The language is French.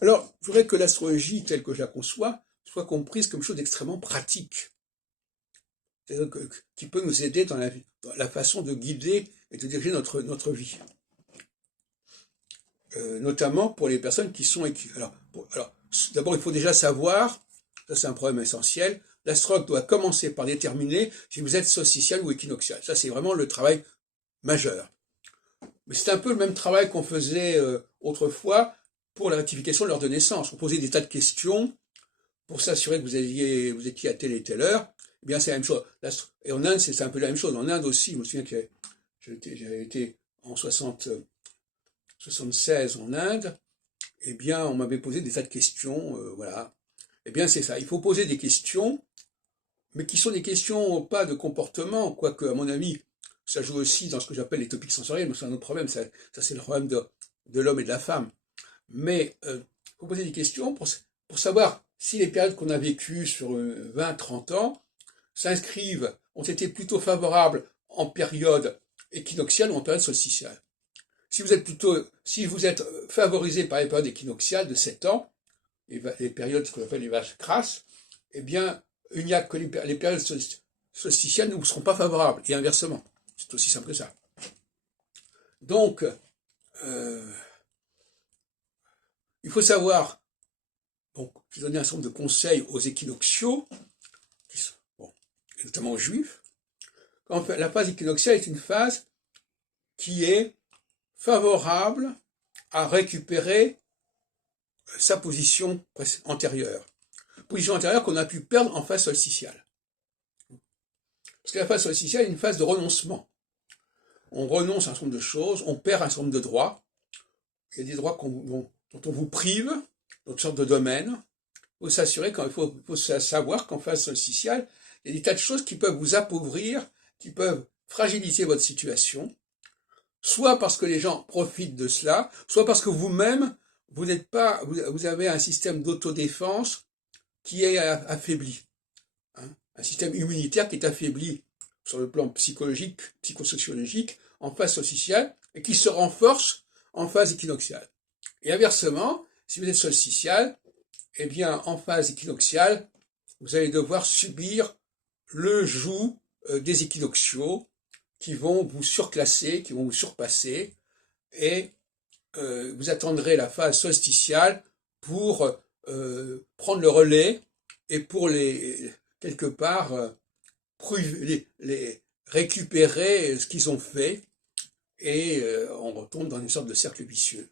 Alors, je voudrais que l'astrologie, telle que je la conçois, soit comprise comme chose d'extrêmement pratique, c'est-à-dire qui peut nous aider dans la façon de guider et de diriger notre vie. Notamment pour les personnes qui sont... Alors, d'abord, il faut déjà savoir, ça c'est un problème essentiel, l'astrologue doit commencer par déterminer si vous êtes solsticiel ou équinoxial. Ça, c'est vraiment le travail majeur. Mais c'est un peu le même travail qu'on faisait autrefois pour la rectification de l'heure de naissance. On posait des tas de questions pour s'assurer que vous étiez à telle et telle heure. Eh bien, c'est la même chose. Et en Inde, c'est un peu la même chose. En Inde aussi, je me souviens que j'avais été en 76 en Inde. Eh bien, on m'avait posé des tas de questions, voilà. Eh bien, c'est ça. Il faut poser des questions, mais qui sont des questions pas de comportement, quoique, à mon avis, ça joue aussi dans ce que j'appelle les topics sensoriels, mais c'est un autre problème. Ça c'est le problème de l'homme et de la femme. Mais il faut poser des questions pour savoir si les périodes qu'on a vécues sur 20-30 ans s'inscrivent, ont été plutôt favorables en période équinoxiale ou en période solsticiale. Si vous êtes favorisé par les périodes équinoxiales de 7 ans, les périodes ce qu'on appelle les vaches crasses, eh bien, il n'y a que les périodes solsticiales ne vous seront pas favorables, et inversement. C'est aussi simple que ça. Donc, il faut savoir, donc, je vais donner un certain nombre de conseils aux équinoxiaux, et notamment aux juifs. La phase équinoxiale est une phase qui est favorable à récupérer sa position antérieure. Position antérieure qu'on a pu perdre en phase solsticiale. Parce que la phase solsticiale est une phase de renoncement. On renonce à un certain nombre de choses, on perd un certain nombre de droits. Il y a des droits dont on vous prive, dans toutes sortes de domaines. Il faut s'assurer, il faut savoir qu'en phase solsticiale, il y a des tas de choses qui peuvent vous appauvrir, qui peuvent fragiliser votre situation, soit parce que les gens profitent de cela, soit parce que vous-même, vous avez un système d'autodéfense qui est affaibli. Un système immunitaire qui est affaibli sur le plan psychologique, psychosociologique, en phase solsticiale, et qui se renforce en phase équinoxiale. Et inversement, si vous êtes solsticial, eh bien, en phase équinoxiale, vous allez devoir subir le joug des équinoxiaux qui vont vous surclasser, qui vont vous surpasser, et vous attendrez la phase solsticiale pour prendre le relais et pour quelque part, les récupérer ce qu'ils ont fait, et on retombe dans une sorte de cercle vicieux.